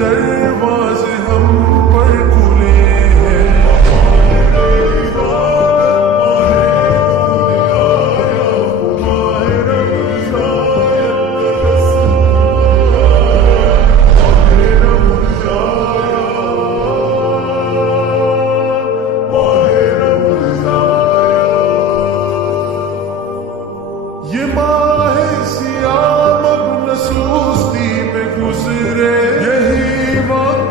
دروازے ہم پر کھلے ہیں۔ یہ ماہ سیام اب نسوستی میں گزرے، یہی وقت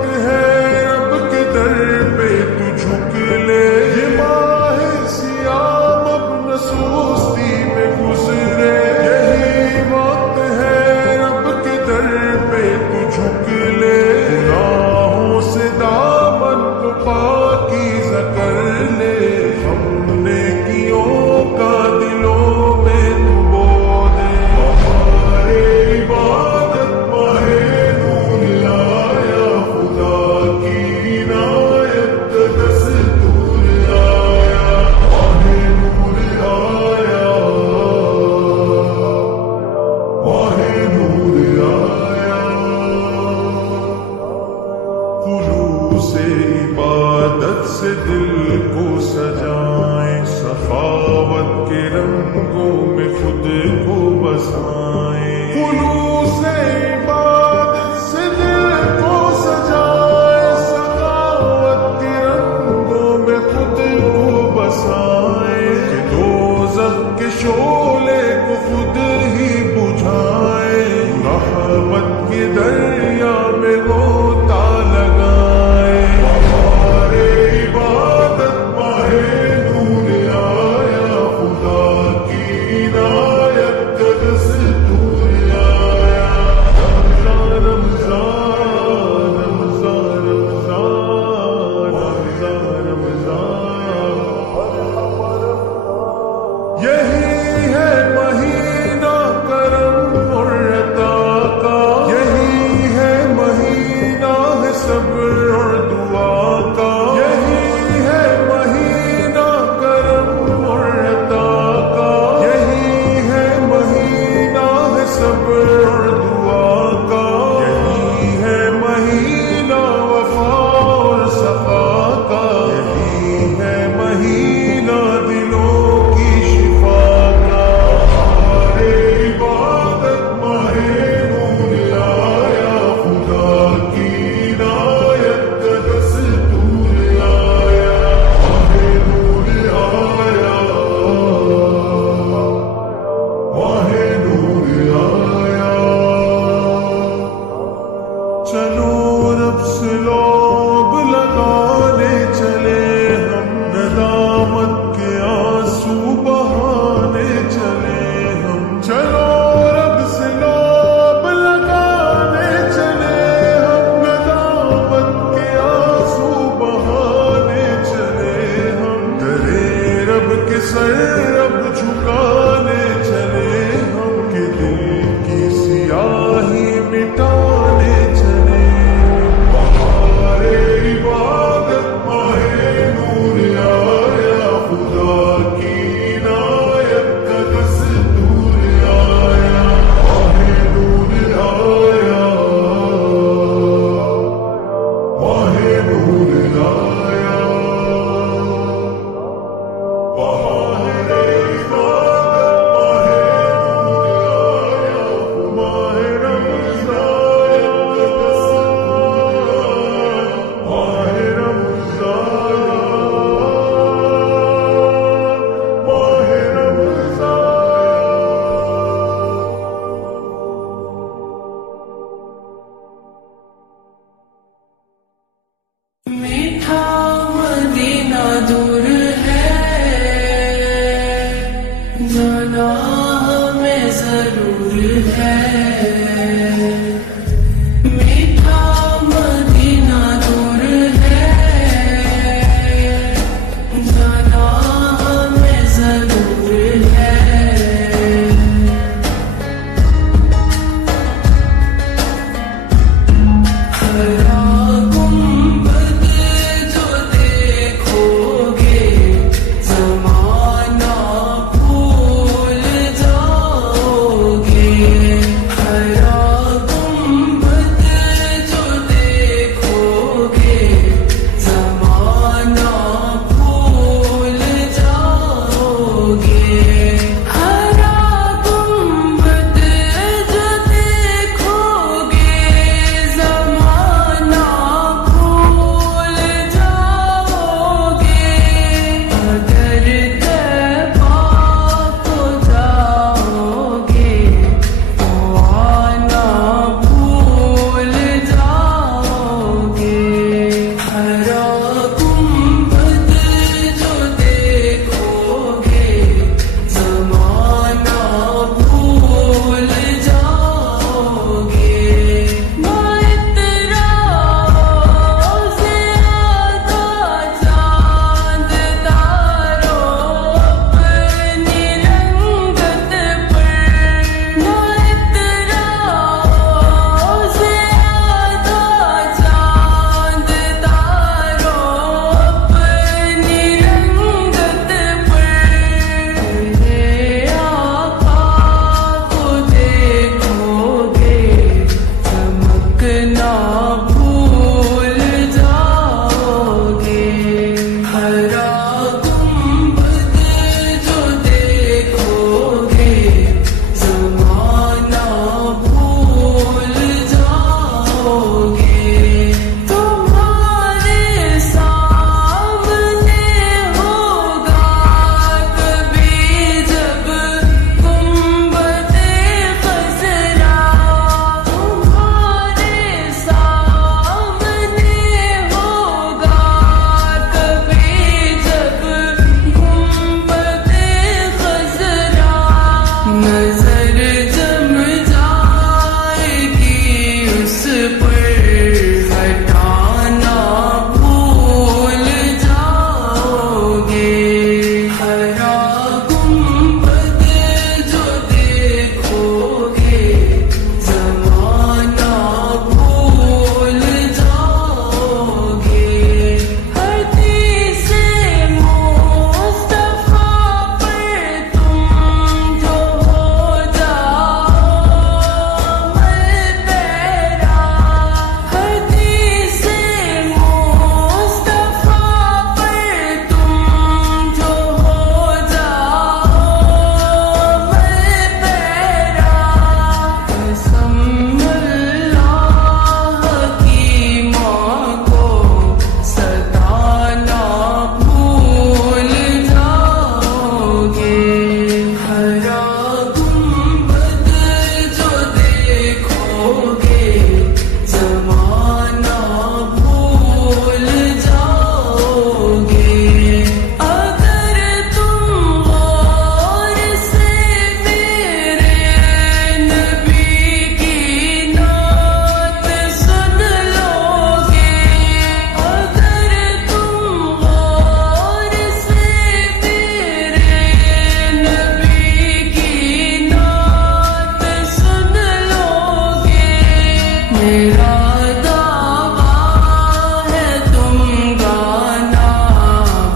میرا دعویٰ ہے تم گانا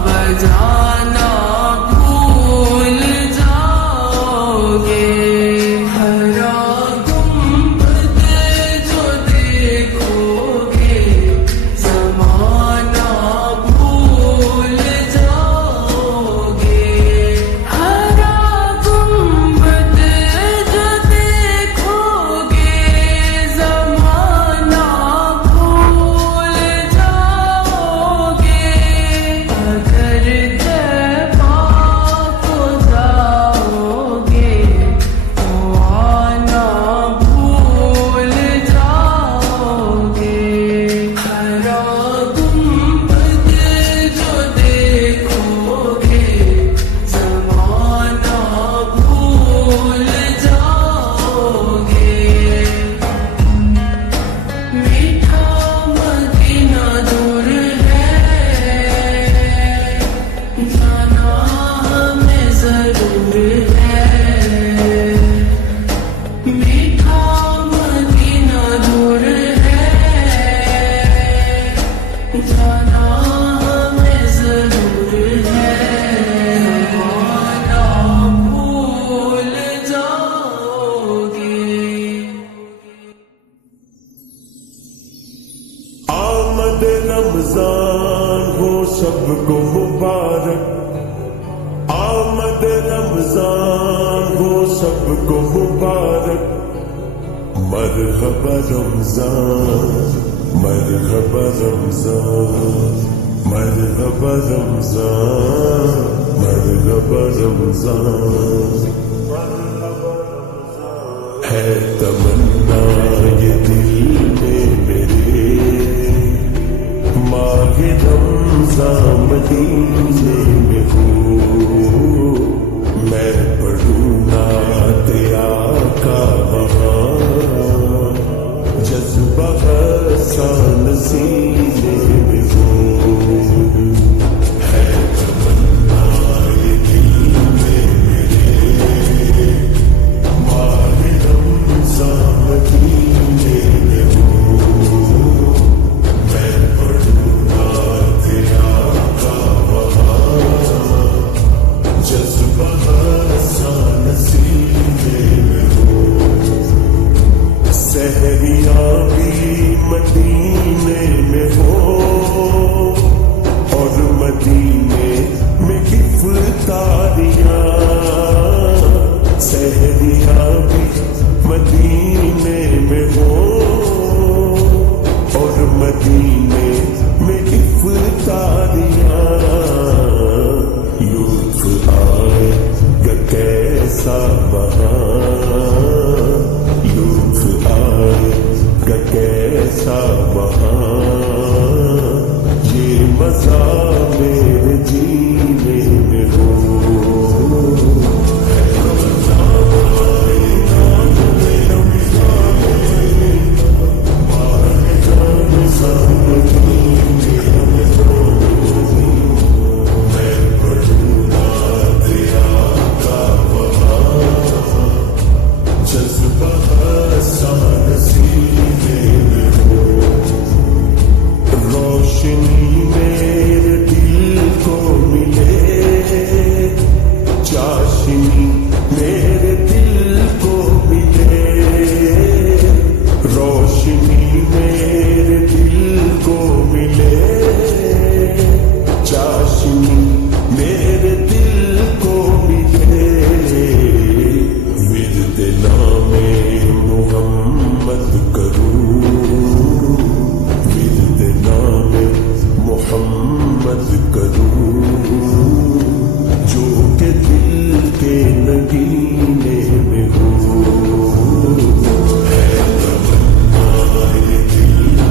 بجانا بھول جاؤ گے، ہرا گنبد جو دیکھو گے زمانہ بھول جاؤ گے، ہرا گنبد جو دیکھو گے زمانہ بھول جاؤ گے، اگر طیبہ کو جاؤ گے تو آنا بھول جاؤ گے، ہرا گنبد جو دیکھو گے زمانہ بھول جاؤ گے، میٹھا مدینہ دور ہے جانا ہمیں ضرور ہے، میٹھا مدینہ دور ہے جانا ہمیں ضرور ہے، زمانہ بھول جاؤ گے۔ آمد رمضان ہو سب کو مبارک، آمد رمضان ہو سب کو مبارک، مرحبا رمضان مرحبا رمضان مرحبا رمضان مرحبا رمضان، ہے تمنا یہ دل میں میرے ماہ رمضان مدینے میں ہو، میں پڑھوں نعت آقا وہاں، جذبہ حسن سینے میں ہو، ہے تمنا یہ دل میں میرے ماہ رمضان مدینے میں ہو، میں پڑھوں نعت آقا وہاں، جذبہ حسن سینے میں ہو، سحریاں بھی مدینے میں ہو اور مدینے میں افطاریاں، سحریاں بھی مدینے میں ہو اور مدینے میں افطاریاں، لطف آئے گا کیسا وہاں، لطف آئے گا کیسا وہاں، یہ مزہ میرے جینے میں ہو، روشنی میرے دل کو ملے، چاشنی میرے دل کو ملے، روشنی میرے دل کو ملے، چاشنی میرے دل کو ملے، ورد نام محمد کروں، ورد نام محمد کروں، جو کہ دل کے نگینے میں ہو، ہے تمنا یہ دل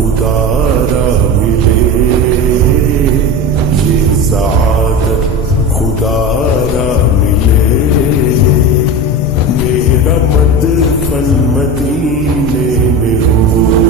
خدا را ملے یہ سعادت خدا را ملے میرا مدفن مدینے میں ہو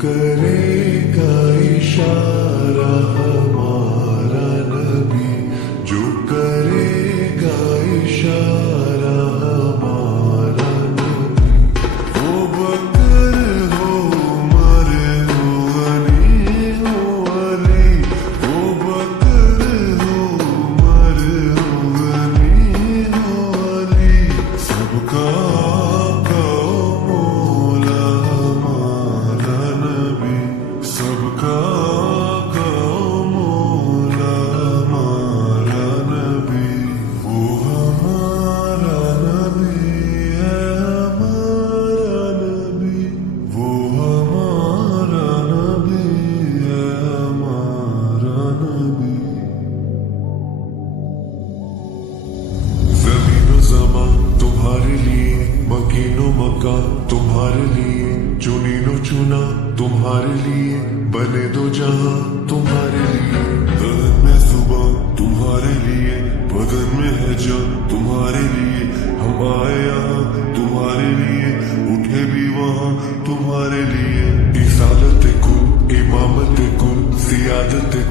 کرے گا اشارہ ہمارا نبی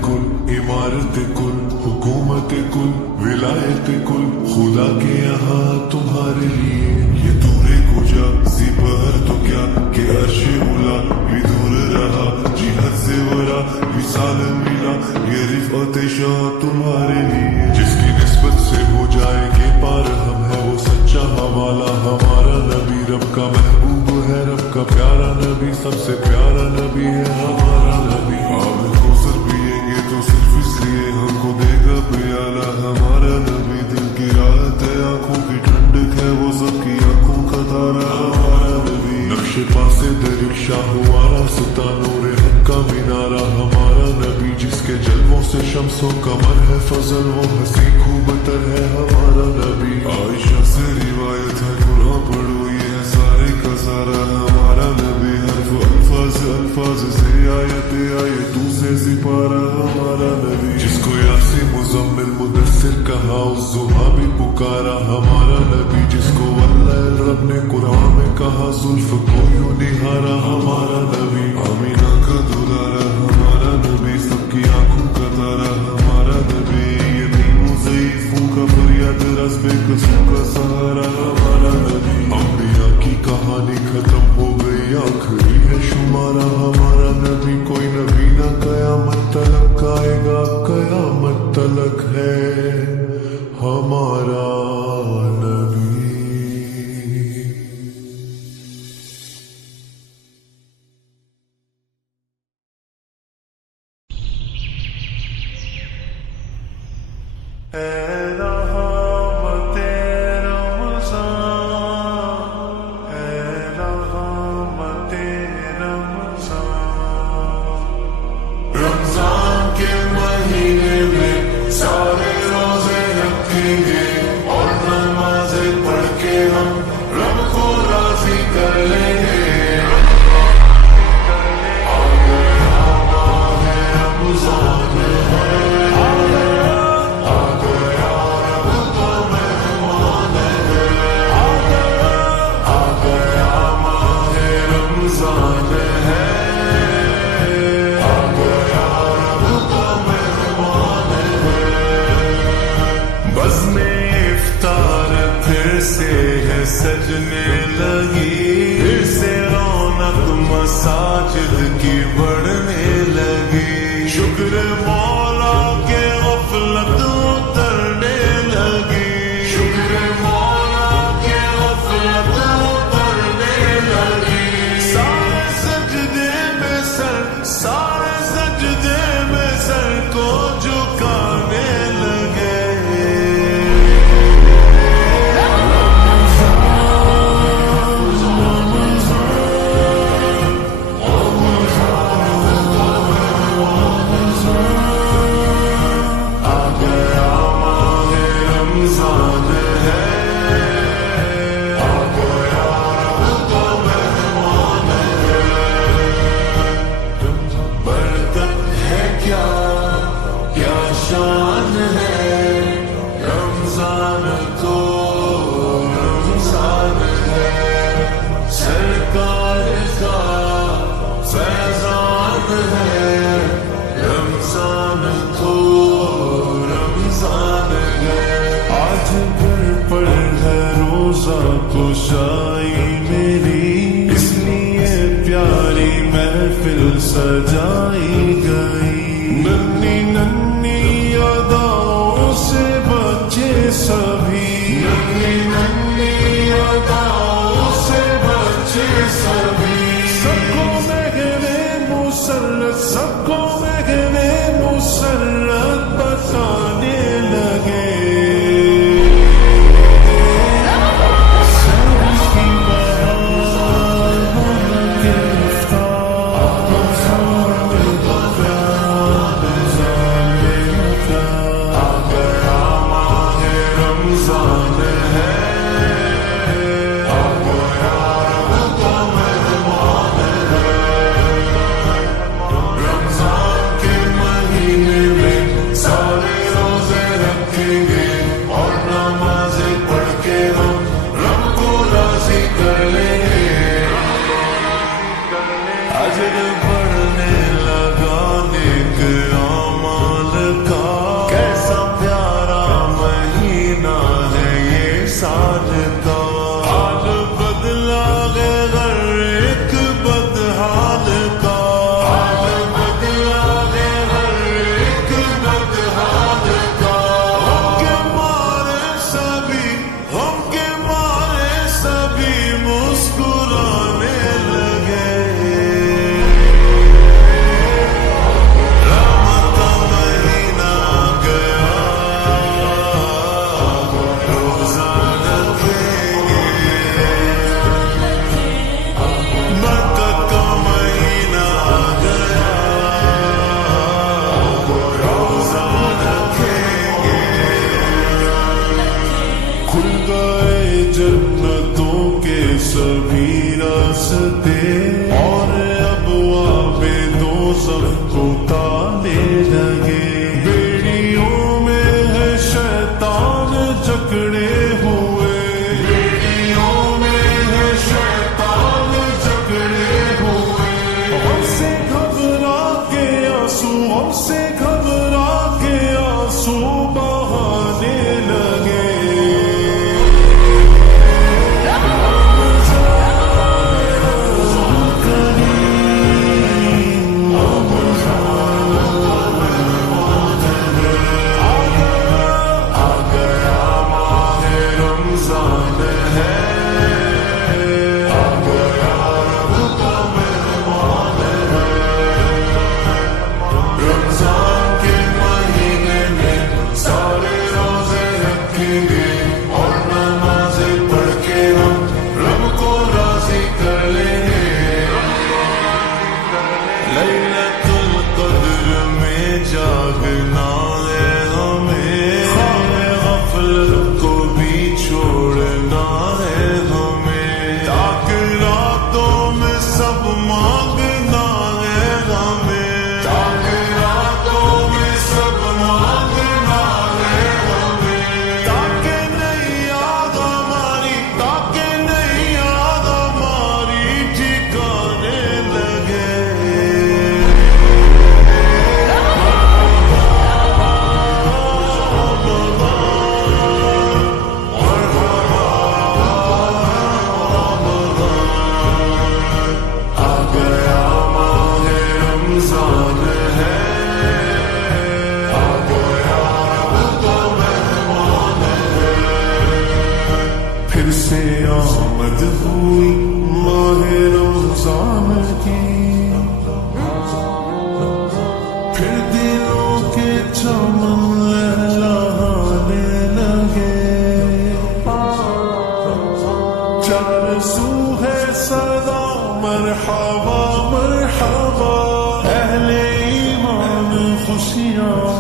कुल, इमारत कुल, हुकूमत कुल, विलायत कुल, खुदा के यहाँ तुम्हारे लिए ये दूरे कुजा सिपहर तो क्या कि अर्शे उला भी दूर रहा, जिहद से वरा विसाल मिला, ये रिफ़अत शाह तुम्हारे लिए। जिसकी निस्बत से हो जाएंगे पार हम, है वो सच्चा हवाला हमारा नबी, रब का महबूब है, रब का प्यारा नबी, सबसे प्यारा नबी है हमारा नबी। आप कौसर पिएंगे तो सिर्फ इसलिए हमको देगा प्याला हमारा नबी, दिल की राहत है, आंखों की ठंडक है, वो सबकी आंखों का तारा हमारा नबी। नक्शे पासे दरिक्षा हुआ रास्ता, नूर हक का मीनारा हमारा नबी, जिसके जलवों से शम्सों कमर है फजल, वो हंसी खूबतर है हमारा नबी। आयशा से रिवायत है, कुरान पढ़ो ये है सारे का सारा हमारा नबी, हर्फ अल्फाज अल्फाज से आयत आयतों से सिपारा हमारा नबी। जिसको यासी मुजम्मिल मुदस्सिर कहा, उस जुहा भी पुकारा हमारा नबी, जिसको वल्लैल रब ने कुरान में कहा, जुल्फ को यूं निहारा हमारा नबी। आमीना का दुलारा हमारा नबी, सबकी आंखों का तारा हमारा नबी, यतीमों ज़ईफ़ों का फरियाद रस बेकसों का सहारा हमारा नबी। अंबिया की कहानी खत्म हो गई, आखिरी है शुमारा हमारा नबी, कोई नबी ना कयामत तलक आएगा, कयामत तलक है हमारा नबी। ए रहमते रमज़ान, ए रहमते रमज़ान। रमज़ान के महीने में सारे रोजे रखेंगे और नमाज़ें पढ़ के हम रब को राज़ी कर लेंगे। आ गया माह रमज़ान है, सजने लगी फिर से रौनक मसाजिद की बढ़ने लगी, शुक्र मौला के गफलत उतरने लगी, शुक्र मौला के गफलत उतरने लगी। सारे सजदे में सर, सारे सजदे में सर को झुकाने लगे। खुशाई मेरी इसलिए प्यारी महफिल सजाई गई, नन्ही नन्ही अदाओं से बचे सभी, नन्ही नन्ही अदाओं से बचे सभी। सबको महने मुसल्लत, सबको महने मुसल्लत बताने लगे।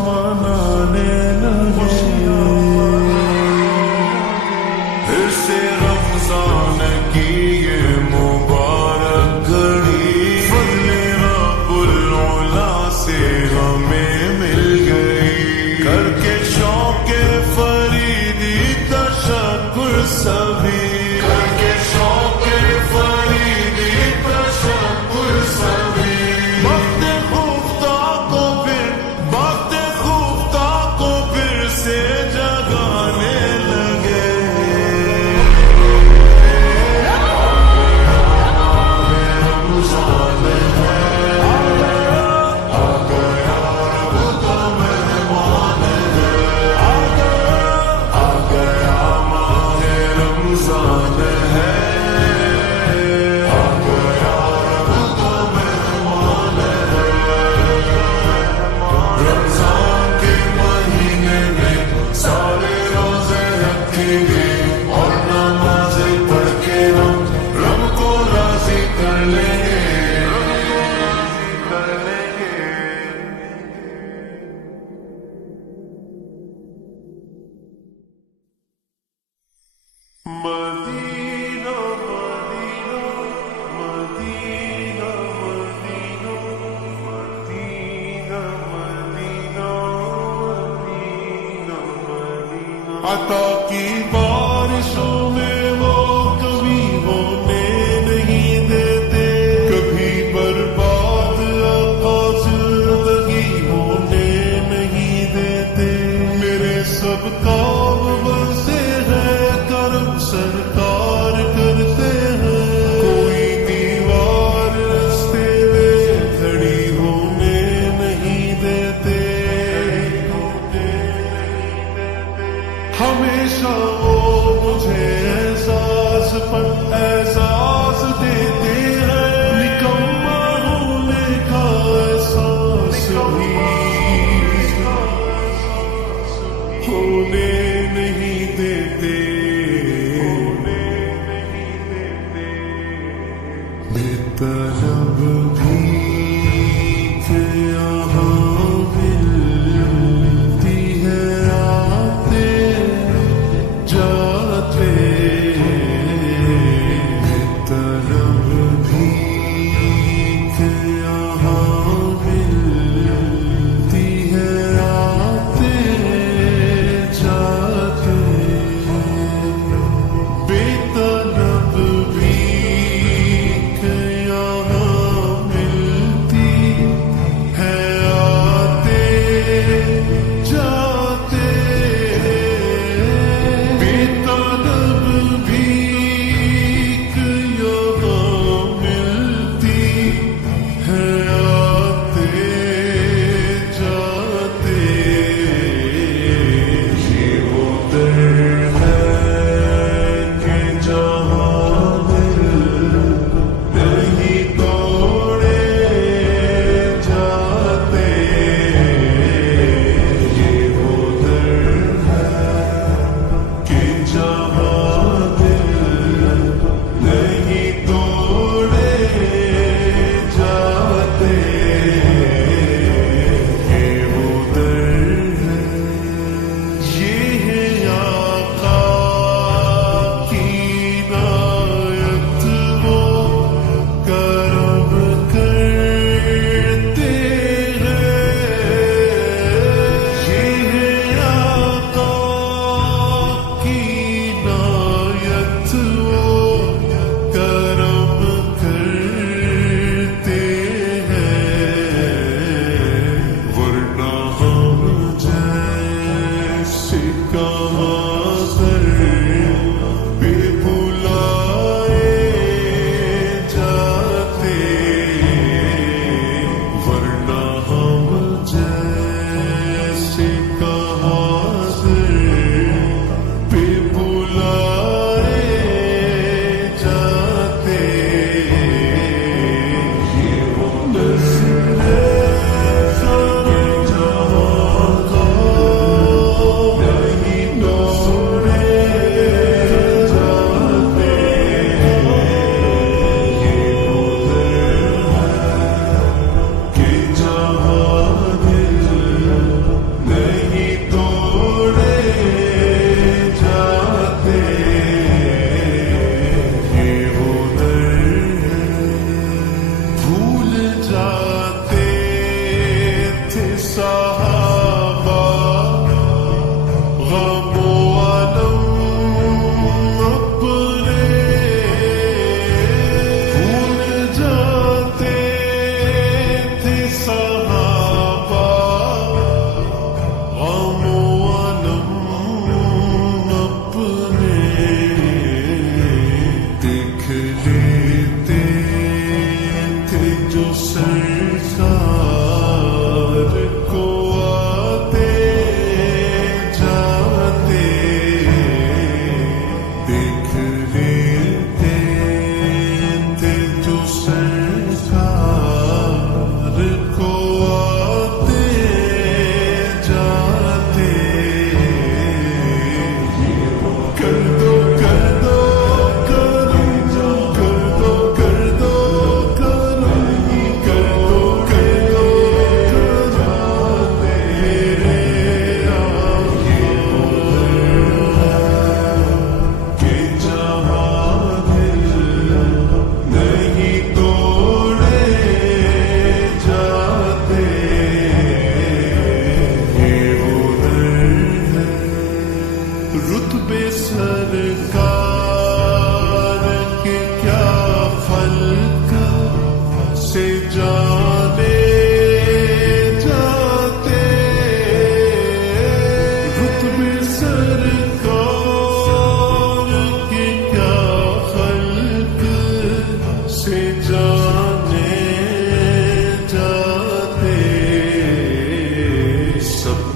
मनाने लगे। फिर से रमजान की ये मुबारक घड़ी फज़ले रब्बुल औला से हमें मिल गई। करके शौक़े फरीदी तशक्कुर सभी, करके शौक़े फरीदी तशक्कुर सभी। वक्त खुफ्ता को फिर से जगाने लगे। रमजान के महीने में सारे रोजे रखेंगे और नमाज़ें पढ़ के हम रब को राज़ी कर लेंगे। Medina Medina Medina Medina Medina Medina Medina Medina. अता की बारिशों में वो कभी होने नहीं देते, कभी बर्बाद आका जिंदगी होने नहीं देते। मेरे सब काम बसे है करम सरकार करते हैं। कोई दीवार रस्ते में खड़ी होने नहीं देते। हमेशा वो मुझे एहसास पर एहसास देते हैं। निकम्मा होने का एहसास भी होने नहीं देते। बेतलब भी यहाँ मिलती है आते जा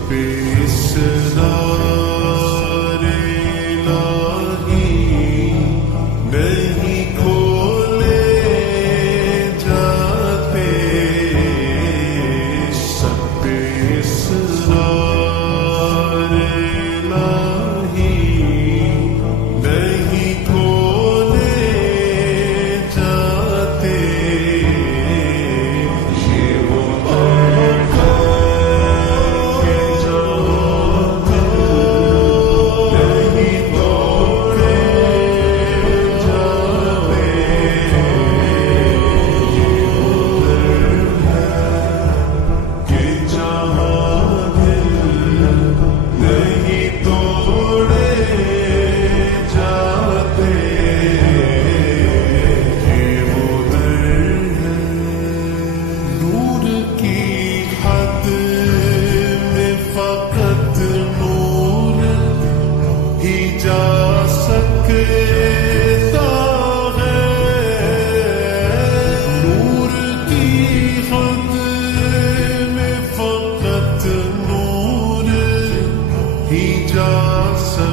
پہ اسرار الہی نہیں کھولے جاتے، سب پہ اسرار الہی نہیں کھولے جاتے، یہ وہ جا